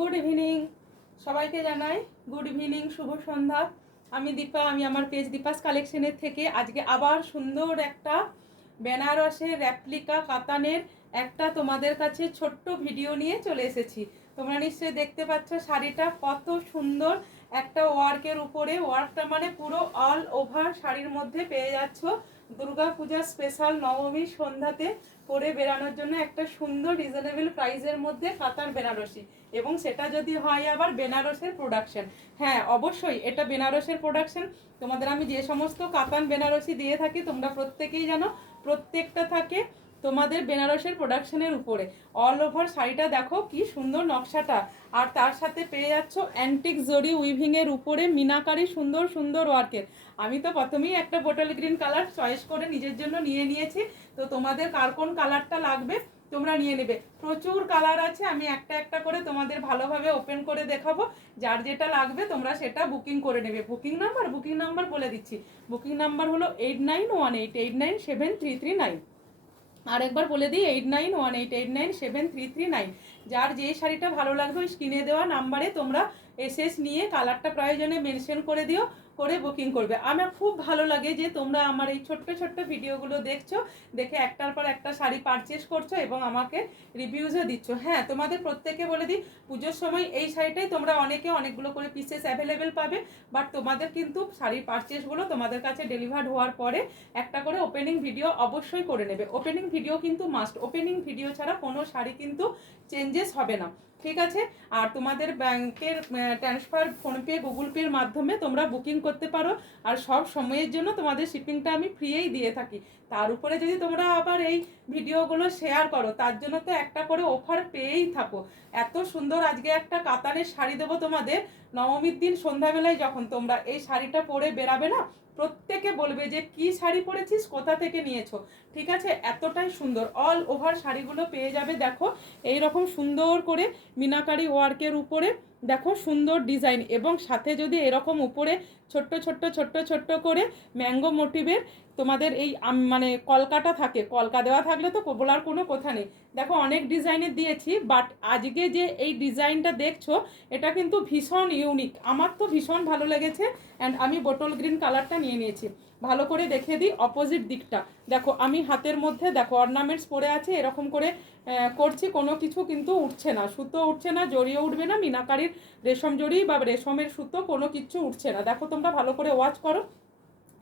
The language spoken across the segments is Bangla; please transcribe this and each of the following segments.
গুড ইভিনিং, সবাইকে জানাই গুড ইভিনিং, শুভ সন্ধ্যা। আমি দীপা, আমি আমার পেজ দীপাস কালেকশনের থেকে আজকে আবার সুন্দর একটা বেনারসের রেপ্লিকা কাতানের একটা তোমাদের কাছে ছোট্ট ভিডিও নিয়ে চলে এসেছি। তোমরা নিশ্চয়ই দেখতে পাচ্ছ শাড়িটা কত সুন্দর একটা ওয়ার্কের উপরে। ওয়ার্কটা মানে পুরো অল ওভার শাড়ির মধ্যে পেয়ে যাচ্ছ। দুর্গা পূজা স্পেশাল নবমীর সন্ধ্যাতে পরে বেরানোর জন্য একটা সুন্দর রিজনেবল প্রাইসের মধ্যে কাতান বেনারসি, এবং সেটা যদি হয় আবার বেনারসের প্রোডাকশন। হ্যাঁ, অবশ্যই এটা বেনারসের প্রোডাকশন। তোমাদের আমি যে সমস্ত কাতান বেনারসি দিয়ে থাকি তোমরা প্রত্যেকেই জানো, প্রত্যেকটা থাকে তোমাদের বেনারসের প্রোডাকশনের উপরে। অল ওভার শাড়িটা দেখো কি সুন্দর নকশাটা, আর তার সাথে পেয়ে যাচ্ছ অ্যান্টিক জরি উইভিংয়ের উপরে মিনাকারি সুন্দর সুন্দর ওয়ার্কের। আমি তো প্রথমেই একটা বোটল গ্রিন কালার চয়েস করে নিজের জন্য নিয়ে নিয়েছি, তো তোমাদের কার কোন কালারটা লাগবে তোমরা নিয়ে নেবে। প্রচুর কালার আছে, আমি একটা একটা করে তোমাদের ভালোভাবে ওপেন করে দেখাবো। যার যেটা লাগবে তোমরা সেটা বুকিং করে নেবে। বুকিং নাম্বার বলে দিচ্ছি। বুকিং নাম্বার হলো 8918897339। আর একবার বলে দিই 8918897339। যার যে শাড়িটা ভালো লাগবে ওই স্ক্রিনে দেওয়া নাম্বারে তোমরা এসএস নিয়ে কালারটা প্রয়োজনে মেনশন করে দিও, করে বুকিং করবে। আমার খুব ভালো লাগে যে তোমরা আমার এই ছোট্ট ছোট্ট ভিডিওগুলো দেখছো, দেখে একটার পর একটা শাড়ি পারচেস করছো এবং আমাকে রিভিউজও দিচ্ছ। হ্যাঁ, তোমাদের প্রত্যেকে বলে দিই, পুজোর সময় এই শাড়িটাই তোমরা অনেকে অনেকগুলো করে পিসেস অ্যাভেলেবেল পাবে, বাট তোমাদের কিন্তু শাড়ির পারচেসগুলো তোমাদের কাছে ডেলিভার্ড হওয়ার পরে একটা করে ওপেনিং ভিডিও অবশ্যই করে নেবে। ওপেনিং ভিডিও কিন্তু মাস্ট, ওপেনিং ভিডিও ছাড়া কোনো শাড়ি কিন্তু চেঞ্জেস হবে না, ঠিক আছে? আর তোমাদের ব্যাংকের ট্রান্সফার, ফোনপে, গুগল পের মাধ্যমে তোমরা বুকিং করতে পারো। আর সব সময়ের জন্য তোমাদের শিপিংটা আমি ফ্রিয়েই দিয়ে থাকি। তার উপরে যদি তোমরা আবার এই ভিডিওগুলো শেয়ার করো তার জন্য তো একটা করে অফার পেয়েই থাকো। এত সুন্দর আজকে একটা কাতানের শাড়ি দেবো তোমাদের। নবমীর দিন সন্ধ্যাবেলায় যখন তোমরা এই শাড়িটা পরে বেরাবে না, প্রত্যেকে বলবে যে কি শাড়ি পরেছিস, কোথা থেকে নিয়েছো। ঠিক আছে, এতটাই সুন্দর অল ওভার শাড়িগুলো পেয়ে যাবে। দেখো এই রকম সুন্দর করে মিনাকারি ওয়ার্কের উপরে দেখো সুন্দর ডিজাইন, এবং সাথে যদি এরকম উপরে ছোট্ট ছোট্ট ছোট্ট ছোট্ট করে ম্যাঙ্গো মোটিভের তোমাদের এই মানে কলকাটা থাকে, কলকা দেওয়া থাকলে তো বলার কোনো কথা নেই। দেখো অনেক ডিজাইনের দিয়েছি, বাট আজকে যে এই ডিজাইনটা দেখছো এটা কিন্তু ভীষণ ইউনিক, আমার তো ভীষণ ভালো লেগেছে। অ্যান্ড আমি বোটল গ্রিন কালারটা নিয়ে নিয়েছি। ভালো করে দেখিয়ে দিই অপোজিট দিকটা। দেখো আমি হাতের মধ্যে দেখো অর্নামেন্টস পরে আছে, এরকম করে করছি, কোনো কিছু কিন্তু উঠছে না, সুতো উঠছে না, জড়িয়ে উঠবে না, মিনাকারির রেশম জড়ি বা রেশমের সুতো কোনো কিছু উঠছে না। দেখো তোমরা ভালো করে ওয়াচ করো,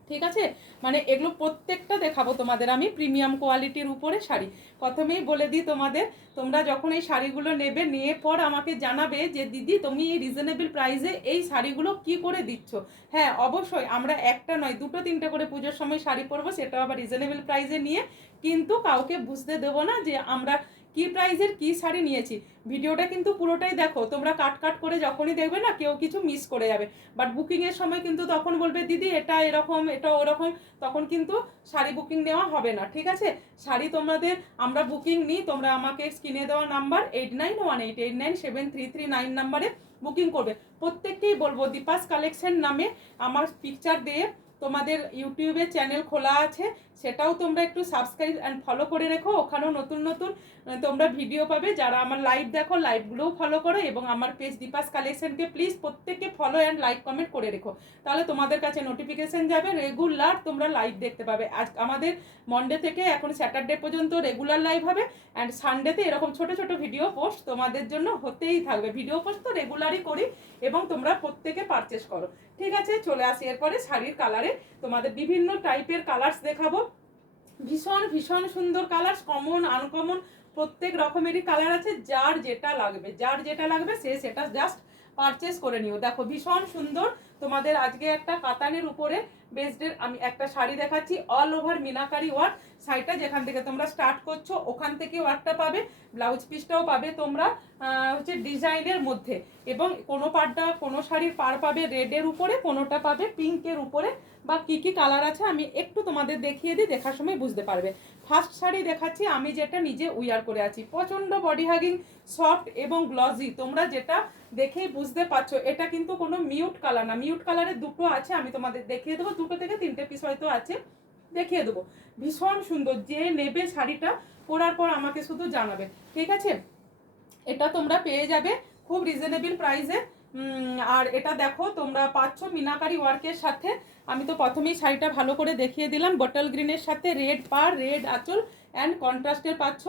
ঠিক আছে? মানে এগুলো প্রত্যেকটা দেখাবো তোমাদের আমি প্রিমিয়াম কোয়ালিটির উপরে শাড়ি। প্রথমেই বলে দিই তোমাদের, তোমরা যখন এই শাড়িগুলো নেবে, নিয়ে পর আমাকে জানাবে যে দিদি তুমি এই রিজনেবল প্রাইসে এই শাড়িগুলো কি করে দিচ্ছ। হ্যাঁ, অবশ্যই আমরা একটা নয় দুটো তিনটে করে পুজোর সময় শাড়ি পরবো, সেটাও আবার রিজনেবল প্রাইসে নিয়ে, কিন্তু কাউকে বুঝতে দেবো না যে আমরা কি প্রাইজের কি শাড়ি নিয়েছি। ভিডিওটা কিন্তু পুরোটাই দেখো, তোমরা কাট কাট করে যখনই দেখবে না কেউ কিছু মিস করে যাবে। বাট বুকিংয়ের সময় কিন্তু তখন বলবে দিদি এটা এরকম এটা ওরকম, তখন কিন্তু শাড়ি বুকিং নেওয়া হবে না, ঠিক আছে? শাড়ি তোমাদের আমরা বুকিং নিই, তোমরা আমাকে স্ক্রিনে দেওয়া নাম্বার 8918897339 নাম্বারে বুকিং করবে। প্রত্যেককেই বলবো দীপাস কালেকশন নামে আমার পিকচার দিয়ে তোমাদের ইউটিউবে চ্যানেল খোলা আছে, সেটাও তোমরা একটু সাবস্ক্রাইব অ্যান্ড ফলো করে রেখো। ওখানেও নতুন নতুন তোমরা ভিডিও পাবে। যারা আমার লাইভ দেখো লাইভগুলোও ফলো করো, এবং আমার পেজ দীপাস কালেকশনকে প্লিজ প্রত্যেককে ফলো অ্যান্ড লাইক কমেন্ট করে রেখো, তাহলে তোমাদের কাছে নোটিফিকেশন যাবে, রেগুলার তোমরা লাইভ দেখতে পাবে। আজ আমাদের মন্ডে থেকে এখন স্যাটারডে পর্যন্ত রেগুলার লাইভ হবে, অ্যান্ড সানডেতে এরকম ছোট ছোট ভিডিও পোস্ট তোমাদের জন্য হতেই থাকবে। ভিডিও পোস্ট তো রেগুলারই করি, এবং তোমরা প্রত্যেকে পারচেস করো, ঠিক আছে? চলে আসি এরপরে শাড়ির কালারে। তোমাদের বিভিন্ন টাইপের কালার্স দেখাবো, ভীষণ ভীষণ সুন্দর কালার, কমন আনকমন প্রত্যেক রকমেরই কালার আছে। যার যেটা লাগবে সে সেটা জাস্ট পারচেস করে নিও। দেখো ভীষণ সুন্দর তোমাদের আজকে একটা কাতানের উপরে বেসডের আমি একটা শাড়ি দেখাচ্ছি, অল ওভার মিনাকারি ওয়ার্ক। শাড়িটা যেখান থেকে তোমরা স্টার্ট করছো ওখান থেকে ওয়ার্কটা পাবে, ব্লাউজ পিসটাও পাবে তোমরা হচ্ছে ডিজাইনের মধ্যে, এবং কোনো পাড়টা কোনো শাড়ির পার পাবে রেডের উপরে, কোনোটা পাবে পিঙ্কের উপরে, বা কি কি কালার আছে আমি একটু তোমাদের দেখিয়ে দিই, দেখার সময় বুঝতে পারবে। ফার্স্ট শাড়ি দেখাচ্ছি আমি, যেটা নিজে উইয়ার করে আছি, প্রচণ্ড বডি হাগিং, সফট এবং গ্লজি, তোমরা যেটা দেখেই বুঝতে পারছো এটা কিন্তু কোনো মিউট কালার না। মিউট কালারের দুটো আছে, আমি তোমাদের দেখিয়ে দেবো, দুটো থেকে তিনটে পিস হয়তো আছে, দেখিয়ে দেবো। ভীষণ সুন্দর, যে নেবে শাড়িটা পরার পর আমাকে শুধু জানাবে, ঠিক আছে? এটা তোমরা পেয়ে যাবে খুব রিজনেবল প্রাইসে। আর এটা দেখো তোমরা পাচ্ছ মিনাকারি ওয়ার্কের সাথে। আমি তো প্রথমেই শাড়িটা ভালো করে দেখিয়ে দিলাম, বটল গ্রিনের সাথে রেড পার, রেড আঁচল অ্যান্ড কন্ট্রাস্টের পাচ্ছ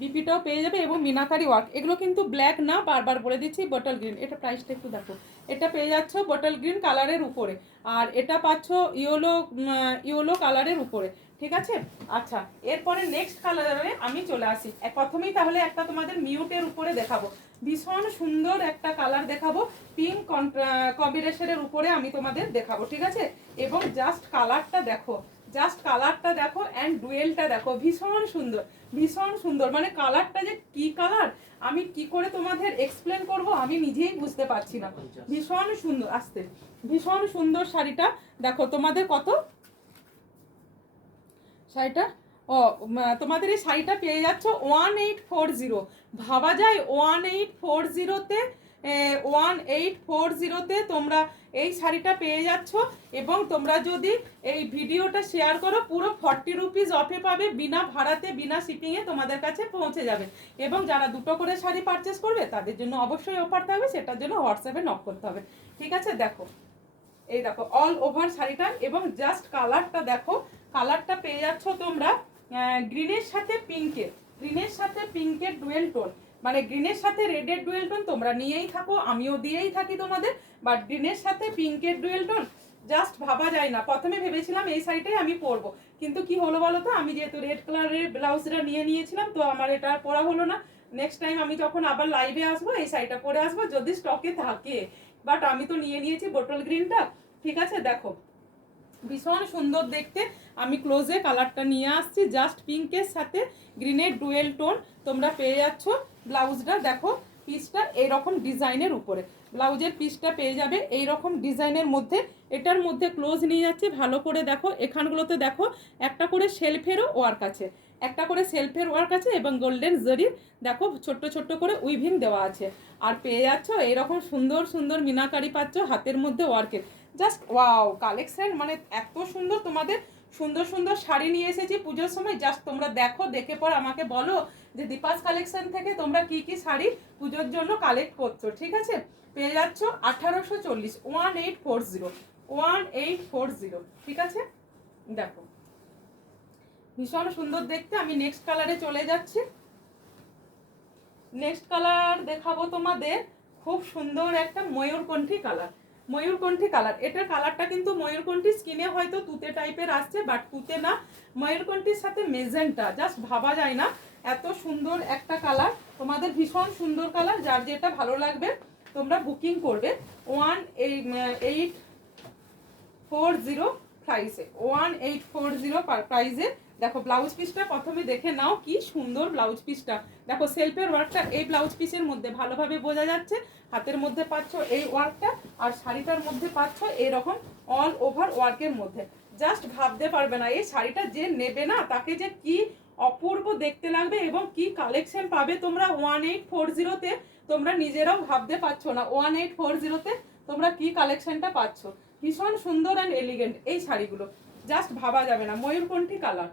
বিপিটাও পেয়ে যাবে এবং মিনাকারি ওয়ার্ক। এগুলো কিন্তু ব্ল্যাক না, বারবার বলে দিচ্ছি, বটল গ্রিন। এটা প্রাইসটা একটু দেখো, এটা পেয়ে যাচ্ছ বটল গ্রিন কালারের উপরে, আর এটা পাচ্ছ ইয়েলো কালারের উপরে, ঠিক আছে। আচ্ছা, এরপরে নেক্সট কালারে আমি চলে আসি। প্রথমেই তাহলে একটা তোমাদের মিউটের উপরে দেখাবো, ভীষণ সুন্দর একটা কালার দেখাবো, পিঙ্ক কম্বিনেশনের উপরে আমি তোমাদের দেখাবো, ঠিক আছে। এবং জাস্ট কালারটা দেখো অ্যান্ড ডুয়েলটা দেখো, ভীষণ সুন্দর। মানে কালারটা যে কি কালার, আমি কি করে তোমাদের এক্সপ্লেন করব আমি নিজেই বুঝতে পারছি না। ভীষণ সুন্দর, ভীষণ সুন্দর শাড়িটা দেখো। তোমাদের কত শাড়িটা? তোমাদের এই শাড়িটা পেয়ে যাচ্ছ 1840। ভাবা যায় 1840তে, 1840তে তোমরা এই শাড়িটা পেয়ে যাচ্ছ। এবং তোমরা যদি এই ভিডিওটা শেয়ার করো, পুরো 40 রুপিস অফে পাবে, বিনা ভাড়াতে বিনা শিপিংয়ে তোমাদের কাছে পৌঁছে যাবে। এবং যারা দুটো করে শাড়ি পারচেস করবে তাদের জন্য অবশ্যই অফার থাকবে, সেটার জন্য হোয়াটসঅ্যাপে নক করতে হবে, ঠিক আছে। দেখো, এই দেখো অল ওভার শাড়িটা, এবং জাস্ট কালারটা দেখো। কালারটা পেয়ে যাচ্ছ তোমরা গ্রিনের সাথে পিঙ্কের ডুয়েল টোন, মানে গ্রিনের সাথে রেডের ডুয়েল টোন তোমরা নিয়েই থাকো, আমিও দিয়েই থাকি তোমাদের, বাট গ্রিনের সাথে পিঙ্কের ডুয়েল টোন জাস্ট ভাবা যায় না। প্রথমে ভেবেছিলাম এই শাড়িটাই আমি পরবো, কিন্তু কি হলো বলো তো, আমি যেহেতু রেড কালারের ব্লাউজটা নিয়েছিলাম, তো আমার এটা আর পরা হলো না। নেক্সট টাইম আমি যখন আবার লাইভে আসবো এই শাড়িটা পরে আসবো, যদি স্টকে থাকে। বাট আমি তো নিয়েছি বটল গ্রিনটা, ঠিক আছে। দেখো ভীষণ সুন্দর দেখতে। আমি ক্লোজে কালারটা নিয়ে আসছি, জাস্ট পিঙ্কের সাথে গ্রিনের ডুয়েল টোন তোমরা পেয়ে যাচ্ছ। ব্লাউজটা দেখো, পিসটা এইরকম ডিজাইনের উপরে, ব্লাউজের পিসটা পেয়ে যাবে এইরকম ডিজাইনের মধ্যে। এটার মধ্যে ক্লোজ নিয়ে যাচ্ছে, ভালো করে দেখো, এখানগুলোতে দেখো একটা করে সেলফেরও ওয়ার্ক আছে, এবং গোল্ডেন জরির দেখো ছোট্ট করে উইভিং দেওয়া আছে। আর পেয়ে যাচ্ছ এরকম সুন্দর মিনাকারি পাচ্ছ হাতের মধ্যে ওয়ার্কের। জাস্ট ওয়াও কালেকশন, মানে এত সুন্দর। তোমাদের সুন্দর শাড়ি নিয়ে এসেছি পুজোর সময়, জাস্ট তোমরা দেখো, দেখে পর আমাকে বলো যে দীপাস কালেকশন থেকে তোমরা কি শাড়ি পুজোর জন্য কালেক্ট করছো, ঠিক আছে। পেয়ে যাচ্ছ 1840, 1840, ঠিক আছে। দেখো ভীষণ সুন্দর দেখতে। আমি নেক্সট কালারে চলে যাচ্ছি। নেক্সট কালার দেখাবো তোমাদের, খুব সুন্দর একটা ময়ূরকণ্ঠী কালার। এটার কালারটা কিন্তু ময়ূরকণ্ঠী, স্কিনে হয়তো তুতে টাইপের আসছে, বাট তুতে না, ময়ূরকণ্ঠীর সাথে মেজেন্টা, জাস্ট ভাবা যায় না এত সুন্দর একটা কালার। তোমাদের ভীষণ সুন্দর কালার, যার যেটা ভালো লাগবে তোমরা বুকিং করবে। 1840 প্রাইসে, 1840 প্রাইসে। দেখো ব্লাউজ পিসটা প্রথমে দেখে নাও, কি সুন্দর ব্লাউজ পিসটা দেখো, সেলফের ওয়ার্কটা এই ব্লাউজ পিসের মধ্যে ভালোভাবে বোঝা যাচ্ছে। হাতের মধ্যে পাচ্ছ এই ওয়ার্কটা, আর শাড়িটার মধ্যে পাচ্ছ এরকম অল ওভার ওয়ার্কের মধ্যে। জাস্ট ভাবতে পারবে না, এই শাড়িটা যে নেবে না তাকে যে কি অপূর্ব দেখতে লাগবে, এবং কি কালেকশন পাবে তোমরা 1840-তে। তোমরা নিজেরাও ভাবতে পারছো না 1840-তে তোমরা কি কালেকশনটা পাচ্ছ। ভীষণ সুন্দর অ্যান্ড এলিগেন্ট এই শাড়িগুলো, জাস্ট ভাবা যাবে না। ময়ূরকণ্ঠী colour,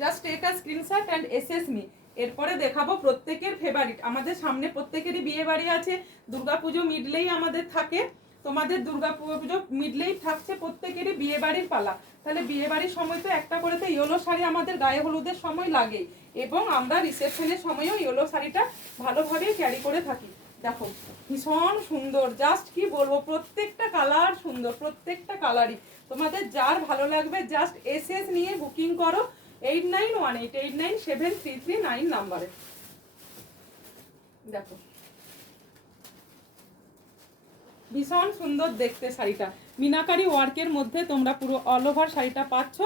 just take a screenshot and SS me. এরপরে দেখাবো প্রত্যেকের ফেভারিট, আমাদের সামনে প্রত্যেকেরই বিয়ে বাড়ি আছে, দুর্গাপুজো মিডলেই আমাদের থাকে, তোমাদের দুর্গাপুজো মিডলেই থাকছে, প্রত্যেকেরই বিয়ে বাড়ির পালা। তাহলে বিয়ে বাড়ির সময় তো একটা করে তো ইয়েলো শাড়ি আমাদের গায়ে হলুদের সময় লাগেই, এবং আমরা রিসেপশনের সময়ও ইয়েলো শাড়িটা ভালোভাবেই ক্যারি করে থাকি। দেখো ভীষণ সুন্দর, জাস্ট কি বলবো, প্রত্যেকটা কালার সুন্দর, প্রত্যেকটা কালারই তোমাদের যার ভালো লাগবে জাস্ট এসএস নিয়ে বুকিং করো 8918897339 নাম্বারে। দেখো ভীষণ সুন্দর দেখতে শাড়িটা, মিনাকারি ওয়ার্কের মধ্যে তোমরা পুরো অল ওভার শাড়িটা পাচ্ছ,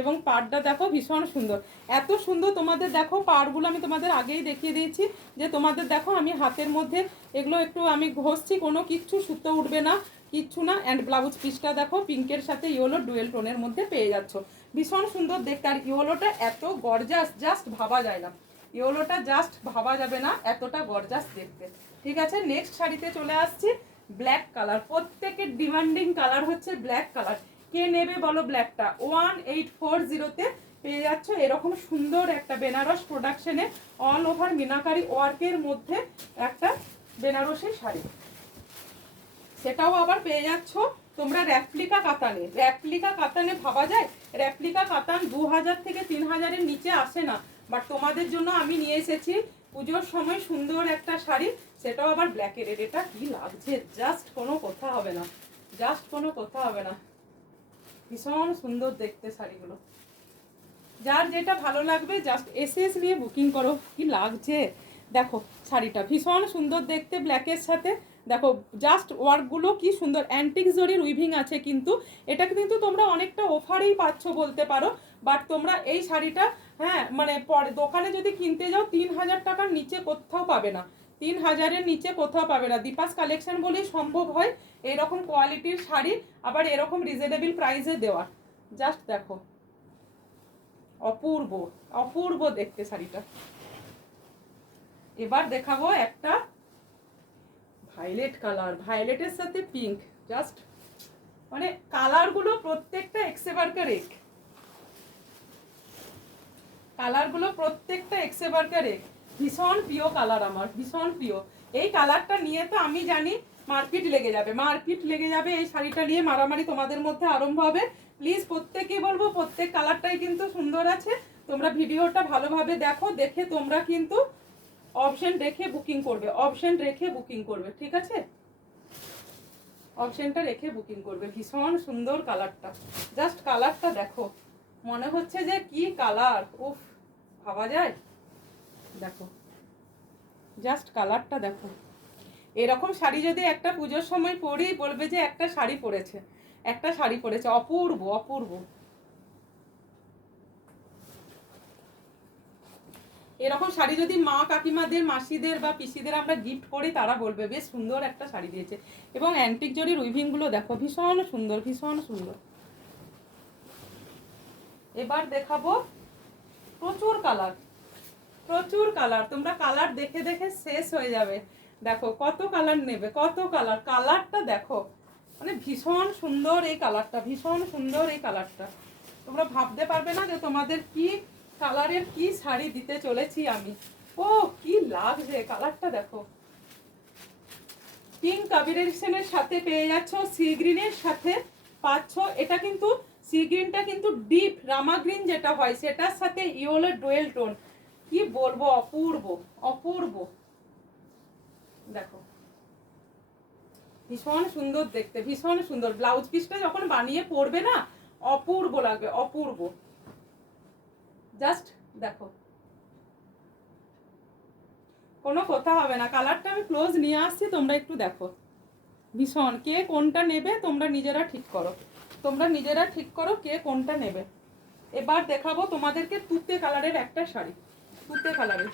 এবং পাড়টা দেখো ভীষণ সুন্দর, এত সুন্দর। তোমাদের দেখো পাড়গুলো আমি তোমাদের আগেই দেখিয়ে দিয়েছি, যে তোমাদের দেখো আমি হাতের মধ্যে এগুলো একটু আমি ঘষছি, কোনো কিচ্ছু সুতো উঠবে না, কিচ্ছু না। অ্যান্ড ব্লাউজ পিসটা দেখো পিঙ্কের সাথে ইয়েলো ডুয়েল টোনের মধ্যে পেয়ে যাচ্ছ, ভীষণ সুন্দর দেখতে। আর ইয়েলোটা এত গর্জাস, জাস্ট ভাবা যায় না, ইয়েলোটা জাস্ট ভাবা যাবে না এতটা গর্জাস দেখতে, ঠিক আছে। নেক্সট শাড়িতে চলে আসছি, ব্ল্যাক কালার। প্রত্যেকের ডিমান্ডিং কালার হচ্ছে ব্ল্যাক কালার। কে নেবে বলো ব্ল্যাকটা? 1840-তে পেয়ে যাচ্ছ এরকম সুন্দর একটা বেনারস প্রোডাকশনে অল ওভার মিনাকারি ওয়ার্কের মধ্যে একটা বেনারসি শাড়ি। সেটাও আবার পেয়ে যাচ্ছ তোমরা র্যাপ্লিকা কাতানে। র্যাপ্লিকা কাতানে ভাবা যায়? র্যাপ্লিকা কাতান 2000 থেকে 3000-এর নিচে আসে না, বাট তোমাদের জন্য আমি নিয়ে এসেছি পুজোর সময় সুন্দর একটা শাড়ি, সেটাও আবার ব্ল্যাকের। এটা কি লাগছে, জাস্ট কোনো কথা হবে না, জাস্ট কোনো কথা হবে না। ভীষণ সুন্দর দেখতে শাড়িগুলো। যার যেটা ভালো লাগবে জাস্ট এসএস নিয়ে বুকিং করো। কি লাগছে দেখো শাড়িটা, ভীষণ সুন্দর দেখতে ব্ল্যাকের সাথে। দেখো জাস্ট ওয়ার্কগুলো কি সুন্দর, অ্যান্টিক জরির উইভিং আছে, কিন্তু এটা কিন্তু তোমরা অনেকটা অফারেই পাচ্ছ বলতে পারো। বাট তোমরা এই শাড়িটা হ্যাঁ মানে পরে দোকানে যদি কিনতে যাও 3000 টাকার নিচে কোথাও পাবে না, 3000-এর নিচে কোথাও পাবে না। দীপাস কালেকশন বলেই সম্ভব হয় এরকম কোয়ালিটির শাড়ি আবার এরকম রিজনেবল প্রাইসে দেওয়া। জাস্ট দেখো অপূর্ব অপূর্ব দেখতে শাড়িটা। এবার দেখাবো একটা ভায়োলেট কালার, ভায়োলেটের সাথে পিঙ্ক, জাস্ট মানে কালারগুলো প্রত্যেকটা এক্সেবারকার এক, কালারগুলো প্রত্যেকটা এক্সেবারকার এক। ভীষণ প্রিয় কালার আমার, ভীষণ প্রিয়। এই কালারটা নিয়ে তো আমি জানি মারপিট লেগে যাবে, মারপিট লেগে যাবে। এই শাড়িটা নিয়ে মারামারি তোমাদের মধ্যে আরম্ভ হবে। প্লিজ প্রত্যেকে বলবো প্রত্যেক কালারটাই কিন্তু সুন্দর আছে। তোমরা ভিডিওটা ভালোভাবে দেখো, দেখে তোমরা কিন্তু অপশন রেখে বুকিং করবে, অপশন রেখে বুকিং করবে, ঠিক আছে? অপশনটা রেখে বুকিং করবে। ভীষণ সুন্দর কালারটা, জাস্ট কালারটা দেখো, মনে হচ্ছে যে কি কালার, উফ ভাবা যায়। দেখো জাস্ট কালারটা দেখো। এরকম শাড়ি যদি একটা পুজোর সময় পরি বলবে যে একটা শাড়ি পরেছে, একটা শাড়ি পরেছে, অপূর্ব অপূর্ব। এরকম শাড়ি যদি মা কাকিমাদের, মাসিদের বা পিসিদের আমরা গিফট করি তারা বলবে বেশ সুন্দর একটা শাড়ি দিয়েছে। এবং অ্যান্টিক জরির উইভিং গুলো দেখো, ভীষণ সুন্দর, ভীষণ সুন্দর। এবার দেখাবো প্রচুর কালার, প্রচুর কালার। তোমরা কালার দেখে দেখে শেষ হয়ে যাবে। দেখো কত কালার নেবে, কত কালার। কালারটা দেখো, মানে ভীষণ সুন্দর এই কালারটা, ভীষণ সুন্দর এই কালারটা। তোমরা ভাবতে পারবে না যে তোমাদের কি কালারের কি শাড়ি দিতে চলেছি আমি। ও কি লাগছে, কালারটা দেখো। পিঙ্ক কম্বিনেশনের সাথে পেয়ে যাচ্ছ, সি গ্রিনের সাথে পাচ্ছ। এটা কিন্তু সি গ্রিনটা কিন্তু ডিপ রামা গ্রিন যেটা হয় সেটার সাথে ইয়েলো ডুয়েল টোন। কি বলবো, অপূর্ব অপূর্ব। দেখো ভীষণ সুন্দর দেখতে, ভীষণ সুন্দর। ব্লাউজ পিসটা যখন বানিয়ে পরবে না অপূর্ব লাগবে, অপূর্ব। জাস্ট দেখো কোনো কথা হবে না। কালারটা আমি ক্লোজ নিয়ে আসছি, তোমরা একটু দেখো। ভীষণ, কে কোনটা নেবে তোমরা নিজেরা ঠিক করো, তোমরা নিজেরা ঠিক করো কে কোনটা নেবে। এবার দেখাবো তোমাদেরকে তুতে কালারের একটা শাড়ি, তুতে কালারের।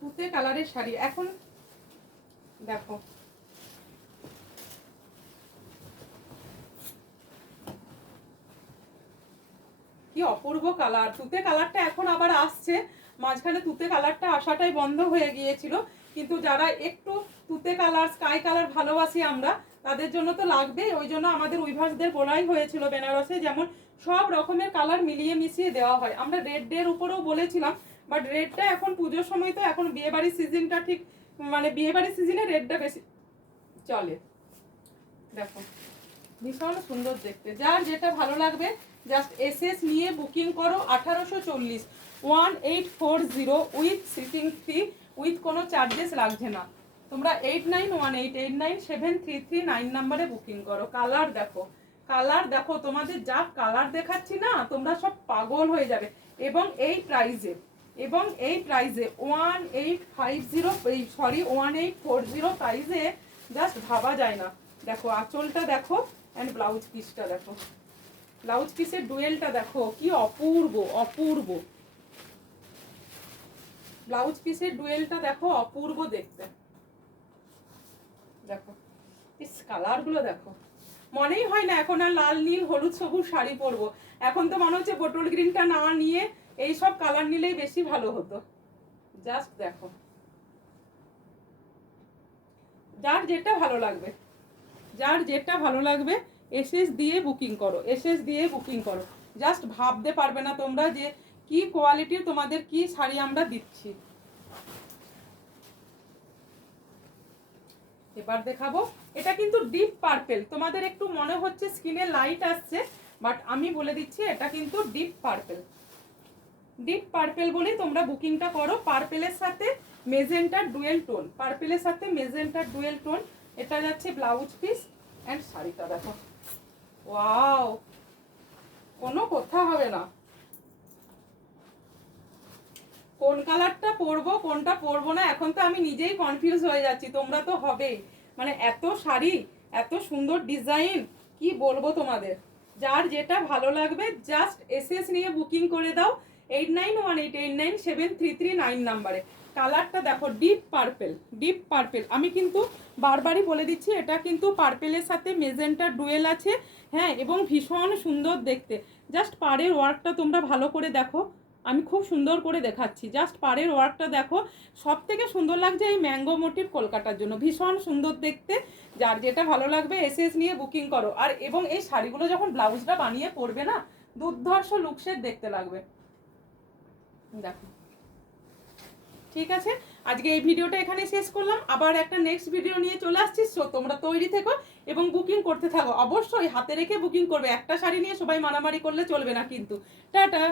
তুতে কালারের শাড়ি এখন দেখো, কি অপূর্ব কালার। তুতে কালারটা এখন আবার আসছে, মাঝখানে তুতে কালারটা আসাটাই বন্ধ হয়ে গিয়েছিল। কিন্তু যারা একটু তুতে কালার, স্কাই কালার ভালোবাসি আমরা, তাদের জন্য তো লাগবেই। ওই জন্য আমাদের উইভার্সদের বলাই হয়েছিল বেনারসে যেমন সব রকমের কালার মিলিয়ে মিশিয়ে দেওয়া হয়। আমরা রেডের উপরেও বলেছিলাম, বাট রেডটা এখন পুজোর সময় তো এখন বিয়েবাড়ির সিজনটা ঠিক, মানে বিয়েবাড়ির সিজনে রেডটা বেশি চলে। দেখো ভীষণ সুন্দর দেখতে। যার যেটা ভালো লাগবে জাস্ট এসএস নিয়ে বুকিং করো। 1840 1840 উইথ শিপিং ফ্রি, উইথ কোনো চার্জেস লাগছে না। তোমরা 8918897339 নাম্বারে বুকিং করো। কালার দেখো, কালার দেখো, তোমাদের যা কালার দেখাচ্ছি না তোমরা সব পাগল হয়ে যাবে। এবং এই প্রাইজে, এবং এই প্রাইজে 1840 প্রাইজে জাস্ট ভাবা যায় না। দেখো আঁচলটা দেখো অ্যান্ড ব্লাউজ পিসটা দেখো, ব্লাউজ পিসের ডুয়েলটা দেখো, কি অপূর্ব অপূর্ব। ব্লাউজ পিসের ডুয়েলটা দেখো, অপূর্ব দেখতে। দেখো ইস কালারগুলো দেখো, মনেই হয় না এখন আর লাল নীল হলুদ সবুজ শাড়ি পরবো। এখন তো মনে হচ্ছে বোটল গ্রিনটা না নিয়ে এইসব কালার নিলেই বেশি ভালো হতো। জাস্ট দেখো, যার যেটা ভালো লাগবে, যার যেটা ভালো লাগবে এসএস দিয়ে বুকিং করো, এসএস দিয়ে বুকিং করো। জাস্ট ভাবতে পারবে না তোমরা যে কি কোয়ালিটির তোমাদের কি শাড়ি আমরা দিচ্ছি। এবার দেখাবো, এটা কিন্তু ডিপ পার্পেল। তোমাদের একটু মনে হচ্ছে স্কিনে লাইট আসছে, বাট আমি বলে দিচ্ছি এটা কিন্তু ডিপ পার্পেল। ডিপ পার্পেল বলে তোমরা বুকিংটা করো। পার্পেলের সাথে মেজেন্টার ডুয়েল টোন, পার্পেলের সাথে মেজেন্টার ডুয়েল টোন। এটা যাচ্ছে ব্লাউজ পিস অ্যান্ড শাড়িটা দেখো, ওয়াও, কোনো কথা হবে না। কোন কালারটা পরবো কোনটা পরবো না এখন তো আমি নিজেই কনফিউজ হয়ে যাচ্ছি, তোমরা তো হবেই। মানে এত শাড়ি, এত সুন্দর ডিজাইন, কি বলবো তোমাদের। যার যেটা ভালো লাগবে জাস্ট এসএস নিয়ে বুকিং করে দাও 8918897339 নাম্বারে। কালারটা দেখো ডিপ পার্পেল, ডিপ পার্পেল। আমি কিন্তু বারবারই বলে দিচ্ছি এটা কিন্তু পার্পেলের সাথে মেজেন্টা ডুয়েল আছে, হ্যাঁ, এবং ভীষণ সুন্দর দেখতে। জাস্ট পাড়ের ওয়ার্কটা তোমরা ভালো করে দেখো, আমি খুব সুন্দর করে দেখাচ্ছি। জাস্ট পাড়ের ওয়ার্কটা দেখো, সব থেকে সুন্দর লাগছে এই ম্যাঙ্গো মোটিভ কলকাতার জন্য, ভীষণ সুন্দর দেখতে। যার যেটা ভালো লাগবে এসএস নিয়ে বুকিং করো। আর এবং এই শাড়িগুলো যখন ব্লাউজটা বানিয়ে পরবে না, দুর্ধর্ষ লুকসের দেখতে লাগবে। দেখো, ঠিক আছে, আজকে এই ভিডিওটা এখানে শেষ করলাম। আবার একটা নেক্সট ভিডিও নিয়ে চলে আসছি। সো তোমরা তৈরি থেকো এবং বুকিং করতে থাকো। অবশ্যই হাতে রেখে বুকিং করবে, একটা শাড়ি নিয়ে সবাই মারামারি করলে চলবে না কিন্তু। টাটা।